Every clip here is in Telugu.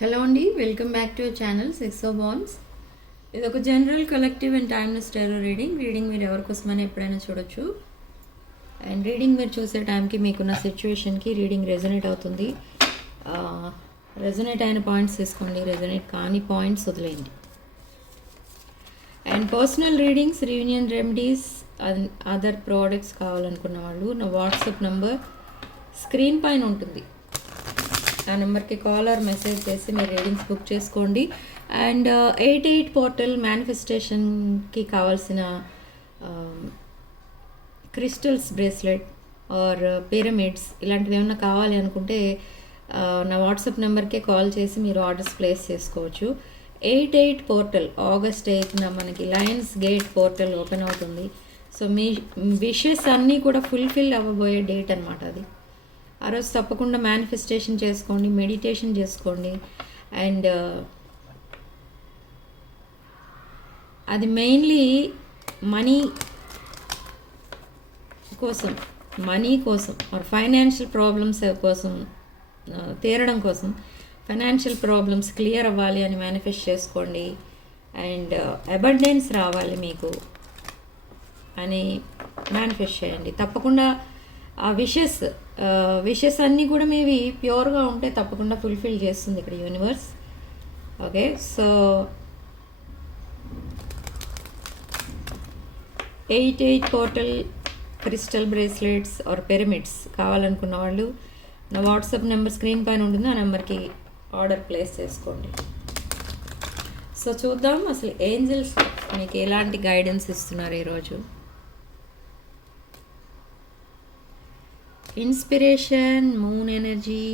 హలో అండి, welcome back to your channel six of bans. ఇది ఒక general collective and timeless tarot reading మీరు ఎవరి కోసమైనా ఎప్పుడైనా చూడొచ్చు. అండ్ రీడింగ్ మీరు చూసే టైంకి మీకున్న సిచ్యువేషన్కి రీడింగ్ రెజొనేట్ అవుతుంది. రెజొనేట్ అయిన పాయింట్స్ తీసుకోండి, రెజొనేట్ కాని పాయింట్స్ వదిలేయండి. And personal readings, reunion remedies, other products కావాలనుకున్న వాళ్ళు నా వాట్సాప్ నంబర్ స్క్రీన్ పైన ఉంటుంది. ఆ నెంబర్కి కాల్ ఆర్ మెసేజ్ చేసి మీరు రీడింగ్స్ బుక్ చేసుకోండి. అండ్ 88 పోర్టల్ మేనిఫెస్టేషన్కి కావాల్సిన క్రిస్టల్స్ బ్రేస్లెట్ ఆర్ పిరమిడ్స్ ఇలాంటివి ఏమైనా కావాలి అనుకుంటే నా వాట్సాప్ నెంబర్కే కాల్ చేసి మీరు ఆర్డర్స్ ప్లేస్ చేసుకోవచ్చు. 88 పోర్టల్ ఆగస్ట్ 8న మనకి లయన్స్ గేట్ పోర్టల్ ఓపెన్ అవుతుంది. సో మీ విషెస్ అన్నీ కూడా ఫుల్ఫిల్ అవ్వబోయే డేట్ అనమాట అది. ఆ రోజు తప్పకుండా మేనిఫెస్టేషన్ చేసుకోండి, మెడిటేషన్ చేసుకోండి. అండ్ అది మెయిన్లీ మనీ కోసం ఆర్ ఫైనాన్షియల్ ప్రాబ్లమ్స్ కోసం తీరడం కోసం, ఫైనాన్షియల్ ప్రాబ్లమ్స్ క్లియర్ అవ్వాలి అని మేనిఫెస్ట్ చేసుకోండి. అండ్ అబండెన్స్ రావాలి మీకు అని మేనిఫెస్ట్ చేయండి. తప్పకుండా ఆ విషెస్ అన్నీ కూడా మీవి ప్యూర్గా ఉంటే తప్పకుండా ఫుల్ఫిల్ చేస్తుంది ఇక్కడ universe. Okay, so 88 portal crystal bracelets or pyramids కావాలనుకున్న వాళ్ళు నా వాట్సాప్ నెంబర్ స్క్రీన్ పైన ఉంటుంది, ఆ నెంబర్కి ఆర్డర్ ప్లేస్ చేసుకోండి. సో చూద్దాం అసలు ఏంజల్స్ మీకు ఎలాంటి గైడెన్స్ ఇస్తున్నారు ఈరోజు. Inspiration, moon energy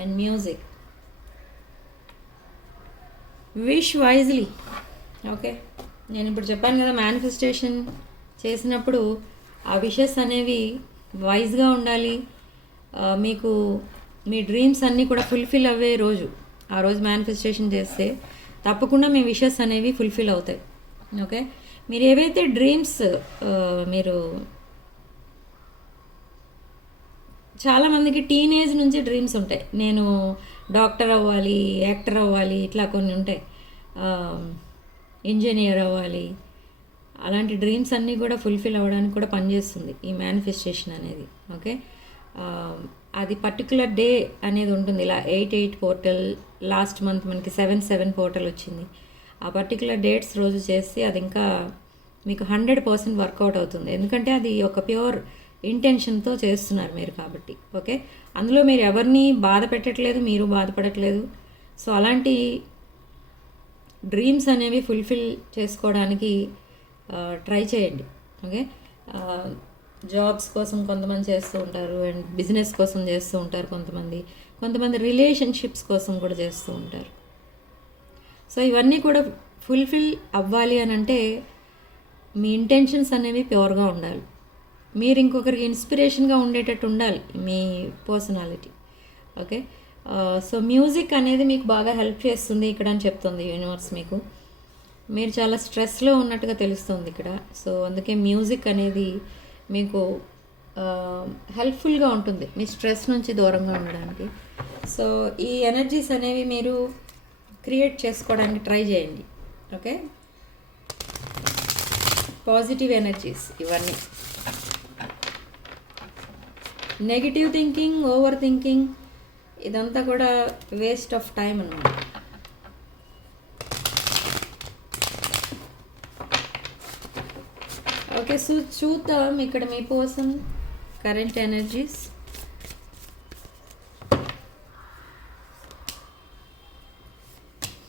and music. Wish wisely. Okay, నేను ఇప్పుడు చెప్పాను కదా, మేనిఫెస్టేషన్ చేసినప్పుడు ఆ విషెస్ అనేవి వైజ్గా ఉండాలి. మీకు మీ డ్రీమ్స్ అన్నీ కూడా ఫుల్ఫిల్ అవ్వే రోజు, ఆ రోజు మేనిఫెస్టేషన్ చేస్తే తప్పకుండా మీ విషెస్ అనేవి ఫుల్ఫిల్ అవుతాయి. ఓకే, మీరు ఏవైతే డ్రీమ్స్ మీరు చాలామందికి టీనేజ్ నుంచి డ్రీమ్స్ ఉంటాయి. నేను డాక్టర్ అవ్వాలి, యాక్టర్ అవ్వాలి, ఇట్లా కొన్ని ఉంటాయి, ఇంజనీర్ అవ్వాలి. అలాంటి డ్రీమ్స్ అన్నీ కూడా ఫుల్ఫిల్ అవ్వడానికి కూడా పనిచేస్తుంది ఈ మేనిఫెస్టేషన్ అనేది. ఓకే, అది పర్టికులర్ డే అనేది ఉంటుంది. ఇలా 88 పోర్టల్ లాస్ట్ మంత్ మనకి 7/7 పోర్టల్ వచ్చింది. ఆ పర్టికులర్ డేట్స్ రోజు చేస్తే అది ఇంకా మీకు 100% వర్కౌట్ అవుతుంది. ఎందుకంటే అది ఒక ప్యూర్ ఇంటెన్షన్తో చేస్తున్నారు మీరు కాబట్టి. ఓకే, అందులో మీరు ఎవరిని బాధ పెట్టట్లేదు, మీరు బాధపడట్లేదు. సో అలాంటి డ్రీమ్స్ అనేవి ఫుల్ఫిల్ చేసుకోవడానికి ట్రై చేయండి. ఓకే, జాబ్స్ కోసం కొంతమంది చేస్తూ ఉంటారు, అండ్ బిజినెస్ కోసం చేస్తూ ఉంటారు, కొంతమంది రిలేషన్షిప్స్ కోసం కూడా చేస్తూ ఉంటారు. సో ఇవన్నీ కూడా ఫుల్ఫిల్ అవ్వాలి అని అంటే మీ ఇంటెన్షన్స్ అనేవి ప్యూర్గా ఉండాలి. మీరు ఇంకొకరికి ఇన్స్పిరేషన్గా ఉండేటట్టు ఉండాలి మీ పర్సనాలిటీ. ఓకే, సో మ్యూజిక్ అనేది మీకు బాగా హెల్ప్ చేస్తుంది ఇక్కడ అని చెప్తుంది యూనివర్స్. మీరు చాలా స్ట్రెస్లో ఉన్నట్టుగా తెలుస్తుంది ఇక్కడ. సో అందుకే మ్యూజిక్ అనేది మీకు హెల్ప్ఫుల్గా ఉంటుంది మీ స్ట్రెస్ నుంచి దూరంగా ఉండడానికి. సో ఈ ఎనర్జీస్ అనేవి మీరు క్రియేట్ చేసుకోవడానికి ట్రై చేయండి. ఓకే, పాజిటివ్ ఎనర్జీస్ ఇవన్నీ. నెగిటివ్ థింకింగ్, ఓవర్ థింకింగ్ ఇదంతా కూడా వేస్ట్ ఆఫ్ టైం అన్నమాట. ఓకే, సో చూద్దాం ఇక్కడ మీ person current energies.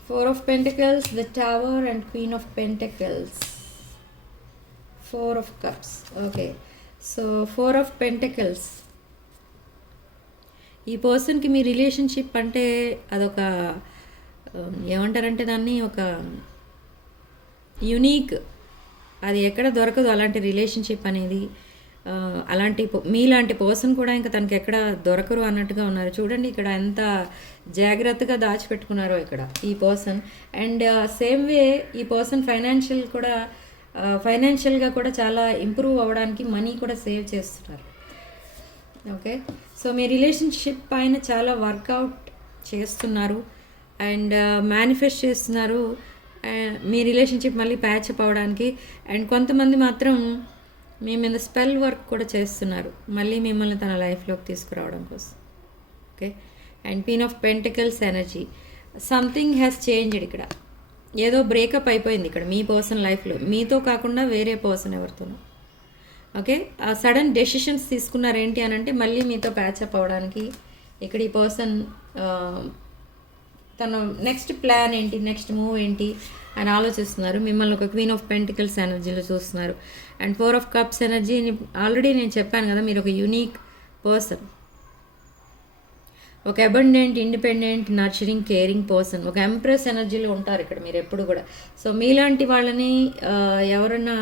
Four of Pentacles, the Tower and Queen of Pentacles, Four of Cups. Okay, so Four of Pentacles. ఈ పర్సన్కి మీ రిలేషన్షిప్ అంటే అదొక ఏమంటారంటే దాన్ని ఒక యునీక్, అది ఎక్కడ దొరకదు అలాంటి రిలేషన్షిప్ అనేది. అలాంటి మీలాంటి పర్సన్ కూడా ఇంకా తనకి ఎక్కడ దొరకరు అన్నట్టుగా ఉన్నారు. చూడండి ఇక్కడ ఎంత జాగ్రత్తగా దాచిపెట్టుకున్నారో ఇక్కడ ఈ పర్సన్. అండ్ సేమ్ వే ఈ పర్సన్ ఫైనాన్షియల్గా కూడా చాలా ఇంప్రూవ్ అవ్వడానికి మనీ కూడా సేవ్ చేస్తున్నారు. ఓకే, సో మీ రిలేషన్షిప్ పైన చాలా వర్కౌట్ చేస్తున్నారు అండ్ మేనిఫెస్ట్ చేస్తున్నారు మీ రిలేషన్షిప్ మళ్ళీ ప్యాచప్ అవడానికి. అండ్ కొంతమంది మాత్రం మీ మీద స్పెల్ వర్క్ కూడా చేస్తున్నారు మళ్ళీ మిమ్మల్ని తన లైఫ్లోకి తీసుకురావడం కోసం. Okay, and queen of pentacles energy, something has changed. ఇక్కడ ఏదో బ్రేకప్ అయిపోయింది ఇక్కడ మీ పర్సన్ లైఫ్లో, మీతో కాకుండా వేరే పర్సన్ ఎవరితోనో. ఓకే, ఆ సడన్ డెసిషన్స్ తీసుకున్నారు ఏంటి అని అంటే మళ్ళీ మీతో ప్యాచప్ అవ్వడానికి. ఇక్కడ ఈ పర్సన్ తన నెక్స్ట్ ప్లాన్ ఏంటి, నెక్స్ట్ మూవ్ ఏంటి అని ఆలోచిస్తున్నారు. మిమ్మల్ని ఒక క్వీన్ ఆఫ్ పెంటికల్స్ ఎనర్జీలో చూస్తున్నారు. And 4 of cups energy, already నేను చెప్పాను కదా మీరు ఒక యూనిక్ పర్సన్, ఒక abundant, independent, nurturing, caring person, ఒక ఎంప్రెస్ ఎనర్జీలో ఉంటారు ఇక్కడ మీరు ఎప్పుడు కూడా. సో మీలాంటి వాళ్ళని ఎవరన్నా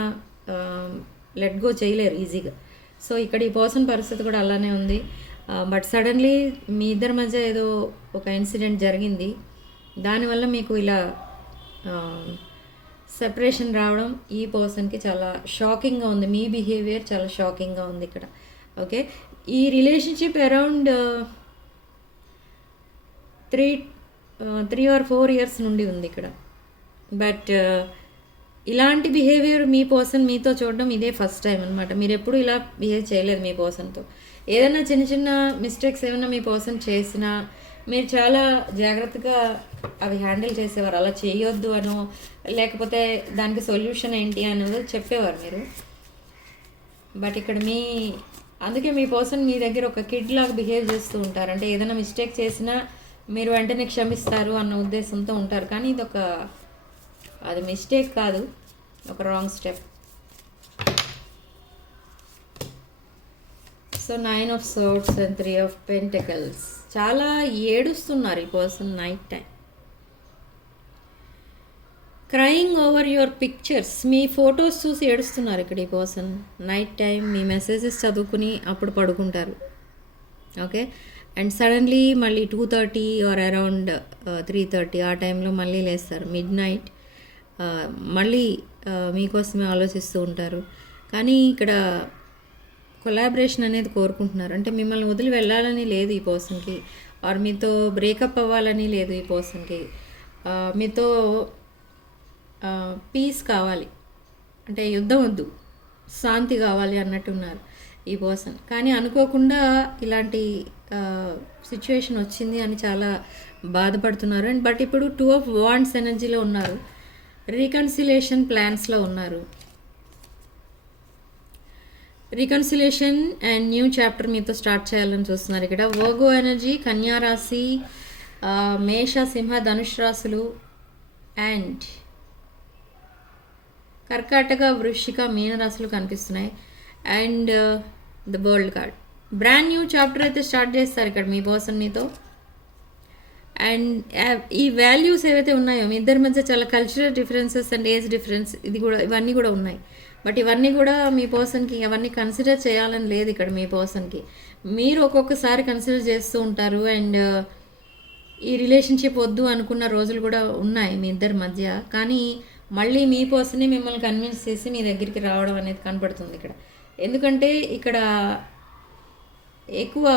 లెట్ గో చేయలేరు ఈజీగా. సో ఇక్కడ ఈ పర్సన్ పరిస్థితి కూడా అలానే ఉంది. బట్ సడన్లీ మీ ఇద్దరి మధ్య ఏదో ఒక ఇన్సిడెంట్ జరిగింది, దానివల్ల మీకు ఇలా సెపరేషన్ రావడం ఈ పర్సన్కి చాలా షాకింగ్గా ఉంది. మీ బిహేవియర్ చాలా షాకింగ్గా ఉంది ఇక్కడ. ఓకే, ఈ రిలేషన్షిప్ అరౌండ్ 3 or 4 years నుండి ఉంది ఇక్కడ. బట్ ఇలాంటి బిహేవియర్ మీ పర్సన్ మీతో చూడడం ఇదే ఫస్ట్ టైం అనమాట. మీరు ఎప్పుడు ఇలా బిహేవ్ చేయలేదు మీ పర్సన్తో. ఏదైనా చిన్న చిన్న మిస్టేక్స్ ఏమైనా మీ పర్సన్ చేసినా మీరు చాలా జాగ్రత్తగా అవి హ్యాండిల్ చేసేవారు. అలా చేయొద్దు అనో లేకపోతే దానికి సొల్యూషన్ ఏంటి అనేది చెప్పేవారు మీరు. బట్ ఇక్కడ అందుకే మీ పర్సన్ మీ దగ్గర ఒక కిడ్ లాగా బిహేవ్ చేస్తూ ఉంటారు. అంటే ఏదైనా మిస్టేక్ చేసినా మీరు వెంటనే క్షమిస్తారు అన్న ఉద్దేశంతో ఉంటారు. కానీ అది మిస్టేక్ కాదు, ఒక wrong step. So 9 of swords and 3 of pentacles. చాలా ఏడుస్తున్నారు ఈ person night time. Crying over your pictures, me photos చూసి ఏడుస్తున్నారు ఇక్కడ ఈ పర్సన్ నైట్ టైం. మీ మెసేజెస్ చదువుకుని అప్పుడు పడుకుంటారు. ఓకే, అండ్ సడన్లీ మళ్ళీ 2:30 ఆర్ అరౌండ్ 3:30 ఆ టైంలో మళ్ళీ లేస్తారు. మిడ్ నైట్ మళ్ళీ మీకోసమే ఆలోచిస్తూ ఉంటారు. కానీ ఇక్కడ కొలాబరేషన్ అనేది కోరుకుంటున్నారు. అంటే మిమ్మల్ని వదిలి వెళ్ళాలని లేదు ఈ పర్సన్కి, ఆర్ మీతో బ్రేకప్ అవ్వాలని లేదు ఈ పర్సన్కి. మీతో పీస్ కావాలి, అంటే యుద్ధం వద్దు, శాంతి కావాలి అన్నట్టున్నారు ఈ పర్సన్. కానీ అనుకోకుండా ఇలాంటి సిచ్యువేషన్ వచ్చింది అని చాలా బాధపడుతున్నారు. అండ్ బట్ ఇప్పుడు 2 of wands ఎనర్జీలో ఉన్నారు, రీకన్సిలేషన్ ప్లాన్స్లో ఉన్నారు. రీకన్సిలేషన్ అండ్ న్యూ చాప్టర్ మీతో స్టార్ట్ చేయాలని చూస్తున్నారు ఇక్కడ. వర్గో ఎనర్జీ, కన్యా రాశి, మేష, సింహ, ధనుష్ రాశులు అండ్ కర్కాటక, వృశ్చిక, మీన రాశులు కనిపిస్తున్నాయి. And the world card. Brand new chapter అయితే స్టార్ట్ చేస్తారు ఇక్కడ మీ పర్సన్ మీతో. అండ్ ఈ వాల్యూస్ ఏవైతే ఉన్నాయో మీ ఇద్దరి మధ్య చాలా cultural differences and age difference ఇవన్నీ కూడా ఉన్నాయి. బట్ ఇవన్నీ కూడా మీ పర్సన్కి అవన్నీ కన్సిడర్ చేయాలని లేదు ఇక్కడ మీ పర్సన్కి. మీరు ఒక్కొక్కసారి కన్సిడర్ చేస్తూ ఉంటారు. అండ్ ఈ రిలేషన్షిప్ వద్దు అనుకున్న రోజులు కూడా ఉన్నాయి మీ ఇద్దరి మధ్య. కానీ మళ్ళీ మీ పర్సనే మిమ్మల్ని కన్విన్స్ చేసి మీ దగ్గరికి రావడం అనేది కనపడుతుంది ఇక్కడ. ఎందుకంటే ఇక్కడ ఎక్కువ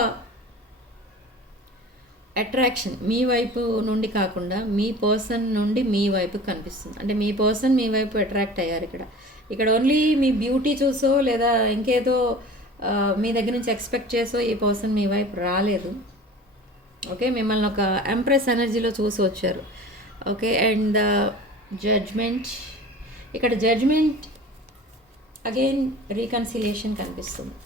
అట్రాక్షన్ మీ వైపు నుండి కాకుండా మీ పర్సన్ నుండి మీ వైపు కనిపిస్తుంది. అంటే మీ పర్సన్ మీ వైపు అట్రాక్ట్ అయ్యారు ఇక్కడ ఓన్లీ మీ బ్యూటీ చూసో లేదా ఇంకేదో మీ దగ్గర నుంచి ఎక్స్పెక్ట్ చేసో ఈ పర్సన్ మీ వైపు రాలేదు. ఓకే, మిమ్మల్ని ఒక ఎంప్రెస్ ఎనర్జీలో చూసి వచ్చారు. ఓకే, అండ్ ద జడ్జ్మెంట్, ఇక్కడ జడ్జ్మెంట్ అగైన్ రీకన్సిలియేషన్ కనిపిస్తుంది.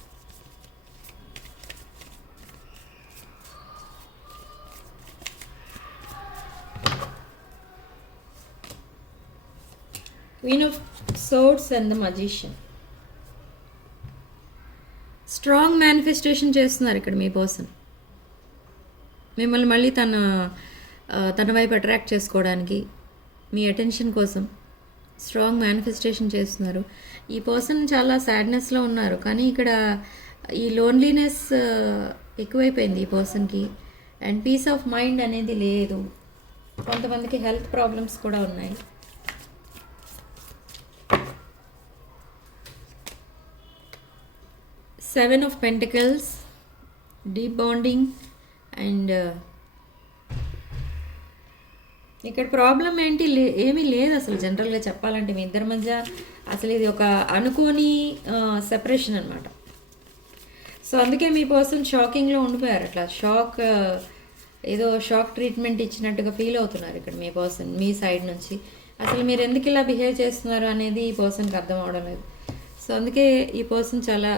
Queen of Swords and the Magician. Strong manifestation చేస్తున్నారు ఇక్కడ మీ పర్సన్. మిమ్మల్ని మళ్ళీ తన వైపు అట్రాక్ట్ చేసుకోవడానికి మీ అటెన్షన్ కోసం స్ట్రాంగ్ మేనిఫెస్టేషన్ చేస్తున్నారు. ఈ పర్సన్ చాలా సాడ్నెస్లో ఉన్నారు. కానీ ఇక్కడ ఈ లోన్లీనెస్ ఎక్కువైపోయింది ఈ పర్సన్కి. అండ్ పీస్ ఆఫ్ మైండ్ అనేది లేదు. కొంతమందికి హెల్త్ ప్రాబ్లమ్స్ కూడా ఉన్నాయి. Seven of Pentacles, deep bonding and ఇక్కడ ప్రాబ్లం ఏంటి ఏమీ లేదు అసలు. జనరల్గా చెప్పాలంటే మీ ఇద్దరి మధ్య అసలు ఇది ఒక అనుకోని సెపరేషన్ అనమాట. సో అందుకే మీ పర్సన్ షాకింగ్లో ఉండిపోయారు. అట్లా ఏదో షాక్ ట్రీట్మెంట్ ఇచ్చినట్టుగా ఫీల్ అవుతున్నారు ఇక్కడ మీ పర్సన్ మీ సైడ్ నుంచి. అసలు మీరు ఎందుకు ఇలా బిహేవ్ చేస్తున్నారు అనేది ఈ పర్సన్కి అర్థం అవడం లేదు. సో అందుకే ఈ పర్సన్ చాలా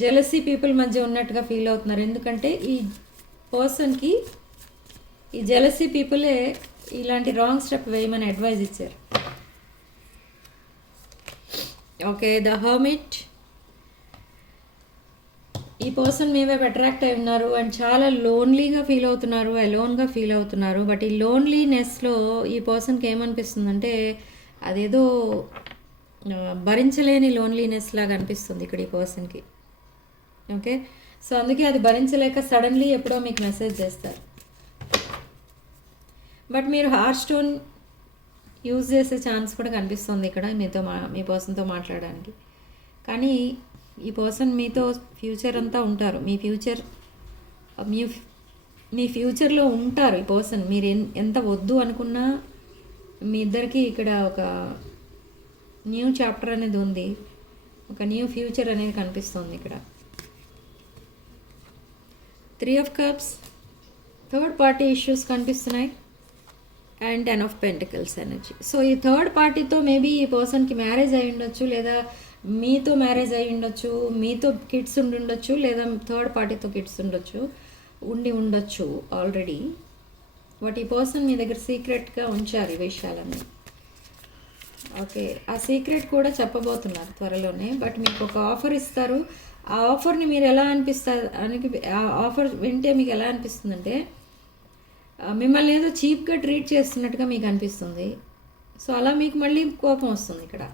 జెలసీ పీపుల్ మధ్య ఉన్నట్టుగా ఫీల్ అవుతున్నారు. ఎందుకంటే ఈ పర్సన్కి ఈ జెలసీ పీపులే ఇలాంటి రాంగ్ స్టెప్ వేయమని అడ్వైజ్ ఇచ్చారు. Okay, the hermit. ఈ పర్సన్ మీ వైపు అట్రాక్ట్ అయి ఉన్నారు అండ్ చాలా లోన్లీగా ఫీల్ అవుతున్నారు, అలోన్గా ఫీల్ అవుతున్నారు. బట్ ఈ లోన్లీనెస్లో ఈ పర్సన్కి ఏమనిపిస్తుందంటే అదేదో భరించలేని లోన్లీనెస్ లాగా అనిపిస్తుంది ఇక్కడ ఈ పర్సన్కి. ఓకే, సో అందుకే అది భరించలేక సడన్లీ ఎప్పుడో మీకు మెసేజ్ చేస్తారు. బట్ మీరు హార్ట్ స్టోన్ యూజ్ చేసే ఛాన్స్ కూడా కనిపిస్తుంది ఇక్కడ మీ పర్సన్తో మాట్లాడడానికి. కానీ ఈ పర్సన్ మీతో ఫ్యూచర్ అంతా ఉంటారు. మీ ఫ్యూచర్లో ఉంటారు ఈ పర్సన్. మీరు ఎంత వద్దు అనుకున్నా మీ ఇద్దరికి ఇక్కడ ఒక న్యూ చాప్టర్ అనేది ఉంది, ఒక న్యూ ఫ్యూచర్ అనేది కనిపిస్తుంది ఇక్కడ. 3 of Cups, third party issues కనిపిస్తున్నాయి అండ్ 10 of Pentacles ఎనర్జీ. సో ఈ థర్డ్ పార్టీతో మేబీ ఈ పర్సన్కి మ్యారేజ్ అయి ఉండొచ్చు, లేదా మీతో మ్యారేజ్ అయి ఉండొచ్చు, మీతో కిడ్స్ ఉండొచ్చు, లేదా థర్డ్ పార్టీతో కిడ్స్ ఉండి ఉండొచ్చు ఆల్రెడీ. బట్ ఈ పర్సన్ మీ దగ్గర సీక్రెట్గా ఉంచారు ఈ విషయాలన్నీ. ఓకే, ఆ సీక్రెట్ కూడా చెప్పబోతున్నారు త్వరలోనే. బట్ మీకు ఒక ఆఫర్ ఇస్తారు. ఆ ఆఫర్ని మీరు ఎలా ఆ ఆఫర్ వింటే మీకు ఎలా అనిపిస్తుందంటే మిమ్మల్ని ఏదో చీప్గా ట్రీట్ చేస్తున్నట్టుగా మీకు అనిపిస్తుంది. సో అలా మీకు మళ్ళీ కోపం వస్తుంది ఇక్కడ.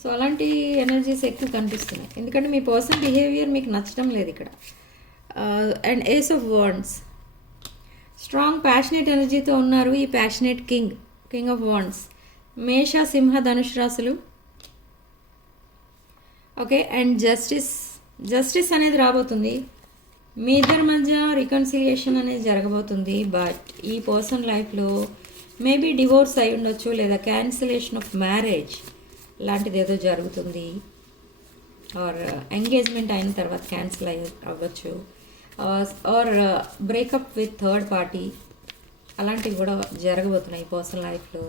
సో అలాంటి ఎనర్జీస్ ఎక్కువ కనిపిస్తున్నాయి, ఎందుకంటే మీ పర్సన్ బిహేవియర్ మీకు నచ్చడం లేదు ఇక్కడ. And ace of wands, strong passionate ఎనర్జీతో ఉన్నారు ఈ ప్యాషనేట్ కింగ్ ఆఫ్ వాండ్స్. మేష, సింహ, ధనుష్ రాశులు. ఓకే, అండ్ జస్టిస్ అనేది రాబోతుంది. మీ ఇద్దరి మధ్య రికన్సిలియేషన్ అనేది జరగబోతుంది. బట్ ఈ పర్సన్ లైఫ్లో మేబీ డివోర్స్ అయి ఉండొచ్చు, లేదా క్యాన్సిలేషన్ ఆఫ్ మ్యారేజ్ లాంటిది ఏదో జరుగుతుంది, ఆర్ ఎంగేజ్మెంట్ అయిన తర్వాత క్యాన్సిల్ అవ్వచ్చు, or breakup with third party, అలాంటివి కూడా జరగబోతున్నాయి ఈ పర్సన్ లైఫ్లో.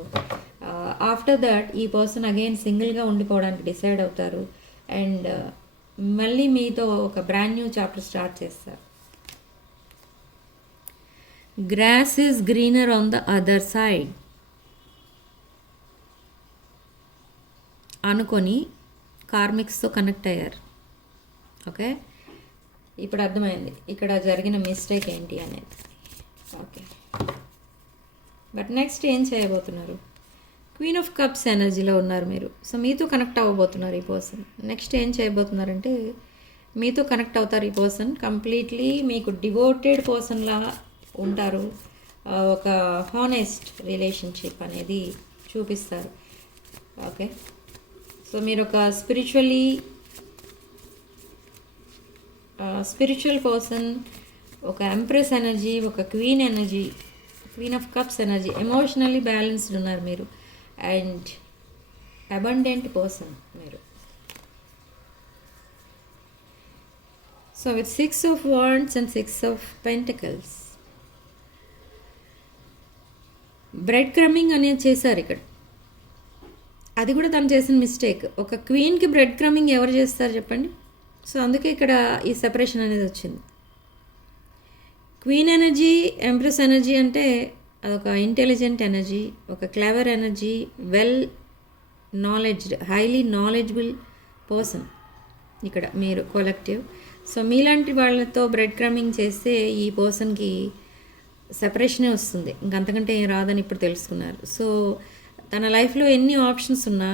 ఆఫ్టర్ దట్ ఈ పర్సన్ అగైన్ సింగిల్గా ఉండిపోవడానికి డిసైడ్ అవుతారు అండ్ మళ్ళీ మీతో ఒక బ్రాండ్ న్యూ చాప్టర్ స్టార్ట్ చేస్తారు. Grass is greener on the other side అనుకొని కార్మిక్స్తో కనెక్ట్ అయ్యారు. ఓకే, ఇప్పుడు అర్థమైంది ఇక్కడ జరిగిన మిస్టేక్ ఏంటి అనేది. ఓకే, బట్ నెక్స్ట్ ఏం చేయబోతున్నారు? క్వీన్ ఆఫ్ కప్స్ ఎనర్జీలో ఉన్నారు మీరు. సో మీతో కనెక్ట్ అవ్వబోతున్నారు ఈ పర్సన్. నెక్స్ట్ ఏం చేయబోతున్నారంటే మీతో కనెక్ట్ అవుతారు ఈ పర్సన్. కంప్లీట్లీ మీకు డివోటెడ్ పర్సన్లా ఉంటారు. ఒక హానెస్ట్ రిలేషన్షిప్ అనేది చూపిస్తారు. ఓకే, సో మీరు ఒక స్పిరిచువల్ పర్సన్, ఒక ఎంప్రెస్ ఎనర్జీ, ఒక queen of cups energy. Emotionally balanced ఉన్నారు మీరు అండ్ అబండెంట్ పర్సన్ మీరు. So with 6 of Wands and 6 of Pentacles, bread crumbing అనేది చేశారు ఇక్కడ. అది కూడా తను చేసిన మిస్టేక్. ఒక క్వీన్కి బ్రెడ్ క్రమింగ్ ఎవరు చేస్తారు చెప్పండి? సో అందుకే ఇక్కడ ఈ సెపరేషన్ అనేది వచ్చింది. క్వీన్ ఎనర్జీ, ఎంప్రెస్ ఎనర్జీ అంటే అదొక ఇంటెలిజెంట్ ఎనర్జీ, ఒక clever energy, well knowledged, highly knowledgeable person ఇక్కడ మీరు కలెక్టివ్. సో మీలాంటి వాళ్ళతో బ్రెడ్ క్రమింగ్ చేస్తే ఈ పర్సన్కి సెపరేషనే వస్తుంది, ఇంకంతకంటే ఏం రాదని ఇప్పుడు తెలుసుకున్నారు. సో తన లైఫ్లో ఎన్ని ఆప్షన్స్ ఉన్నా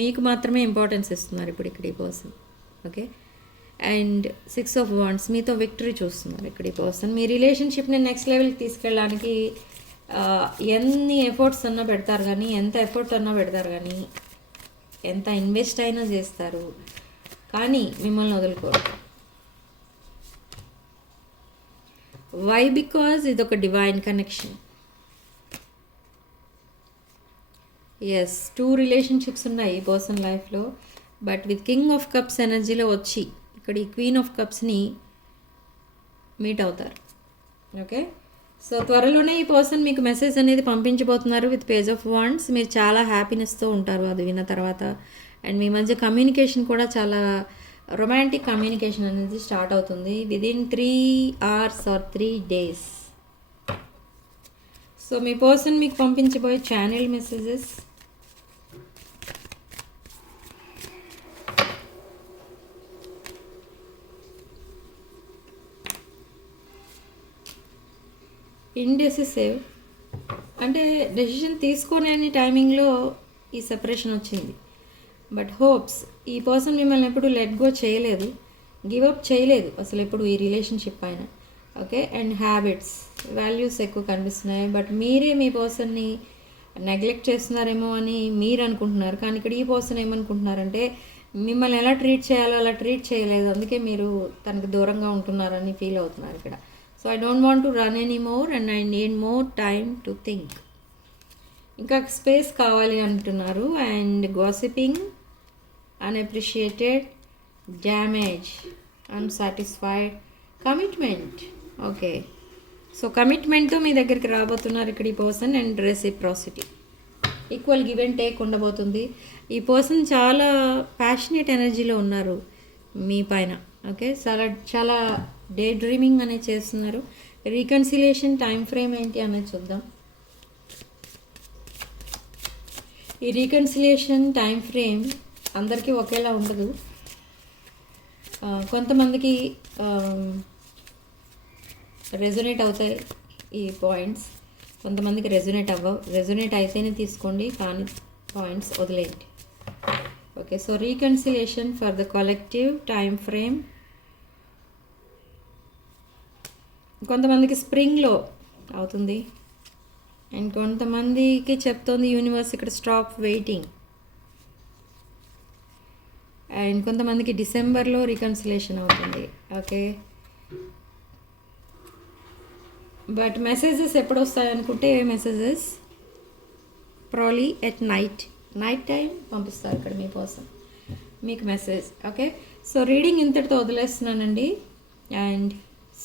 మీకు మాత్రమే ఇంపార్టెన్స్ ఇస్తున్నారు ఇప్పుడు ఇక్కడ ఈ person. Okay, and 6 of Wands మీతో విక్టరీ చూస్తున్నారు ఇక్కడ ఈ పర్సన్. మీ రిలేషన్షిప్ని నెక్స్ట్ లెవెల్కి తీసుకెళ్ళడానికి ఎన్ని ఎఫర్ట్స్ అన్నా పెడతారు కానీ, ఎంత ఎఫర్ట్ అన్నా పెడతారు కానీ, ఎంత ఇన్వెస్ట్ అయినా చేస్తారు కానీ మిమ్మల్ని వదులుకోరు. వై? బికాజ్ ఇది ఒక డివైన్ కనెక్షన్. ఎస్, 2 రిలేషన్షిప్స్ ఉన్నాయి ఈ పర్సన్ లైఫ్లో. But with king of cups ఎనర్జీలో వచ్చి ఇక్కడ ఈ క్వీన్ ఆఫ్ కప్స్ని మీట్ అవుతారు. ఓకే, సో త్వరలోనే ఈ పర్సన్ మీకు మెసేజ్ అనేది పంపించబోతున్నారు విత్ పేజ్ ఆఫ్ వాండ్స్. మీరు చాలా హ్యాపీనెస్తో ఉంటారు అది విన్న తర్వాత. అండ్ మీ మధ్య కమ్యూనికేషన్ కూడా చాలా రొమాంటిక్ కమ్యూనికేషన్ అనేది స్టార్ట్ అవుతుంది within 3 hours or 3 days. So మీ పర్సన్ మీకు పంపించబోయే ఛానల్ మెసేజెస్. ఇండెసిసివ్ అంటే డెసిషన్ తీసుకోలేని టైమింగ్లో ఈ సెపరేషన్ వచ్చింది. బట్ హోప్స్, ఈ పర్సన్ మిమ్మల్ని ఎప్పుడు లెట్ గో చేయలేదు, గివ్ అప్ చేయలేదు అసలు ఎప్పుడు ఈ రిలేషన్షిప్ పైన. ఓకే, అండ్ హ్యాబిట్స్, వాల్యూస్ ఎక్కువ కనిపిస్తున్నాయి. బట్ మీరే మీ పర్సన్ని నెగ్లెక్ట్ చేస్తున్నారేమో అని మీరు అనుకుంటున్నారు. కానీ ఇక్కడ ఈ పర్సన్ ఏమనుకుంటున్నారంటే మిమ్మల్ని ఎలా ట్రీట్ చేయాలో అలా ట్రీట్ చేయలేదు, అందుకే మీరు తనకు దూరంగా ఉంటున్నారని ఫీల్ అవుతున్నారు ఇక్కడ. So I don't want to run any more and I need more time to think. ఇంకా స్పేస్ కావాలి అంటున్నారు. And gossiping, unappreciated, damage, unsatisfied, commitment. Okay, so కమిట్మెంట్తో మీ దగ్గరికి రాబోతున్నారు ఇక్కడ ఈ person. And reciprocity, equal give and take ఉండబోతుంది. ఈ పర్సన్ చాలా ప్యాషనేట్ ఎనర్జీలో ఉన్నారు మీ పైన. ఓకే, చాలా డే డ్రీమింగ్ అనేది చేస్తున్నారు. రీకన్సిలియేషన్ టైం ఫ్రేమ్ ఏంటి అనేది చూద్దాం. ఈ రీకన్సిలియేషన్ టైం ఫ్రేమ్ అందరికీ ఒకేలా ఉండదు. కొంతమందికి రెజొనేట్ అవుతాయి ఈ పాయింట్స్, కొంతమందికి రెజొనేట్ అవ్వవు. రెజొనేట్ అయితేనే తీసుకోండి, కానీ పాయింట్స్ వదిలేయండి. Okay, so reconciliation for the collective time frame. కొంతమందికి స్ప్రింగ్లో అవుతుంది అండ్ కొంతమందికి చెప్తోంది యూనివర్స్ ఇక్కడ స్టాప్ వెయిటింగ్. అండ్ కొంతమందికి డిసెంబర్లో రీకన్సిలేషన్ అవుతుంది. ఓకే, బట్ మెసేజెస్ ఎప్పుడు వస్తాయి అనుకుంటే మెసేజెస్ ప్రాలీ ఎట్ నైట్ టైం పంపిస్తారు ఇక్కడ మీ పర్సన్ మీకు మెసేజ్. ఓకే, సో రీడింగ్ ఇంతటితో వదిలేస్తున్నానండి. అండ్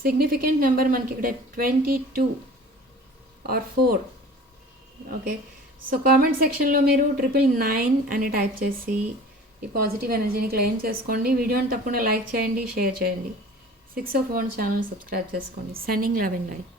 సిగ్నిఫికెంట్ నెంబర్ మనకి ఇక్కడ 22 or 4. ఓకే, సో కామెంట్ సెక్షన్లో మీరు 999 అని టైప్ చేసి ఈ పాజిటివ్ ఎనర్జీని క్లెయిమ్ చేసుకోండి. వీడియోని తప్పకుండా లైక్ చేయండి, షేర్ చేయండి. 6 of Wands ఛానల్ సబ్స్క్రైబ్ చేసుకోండి. Sending love and light.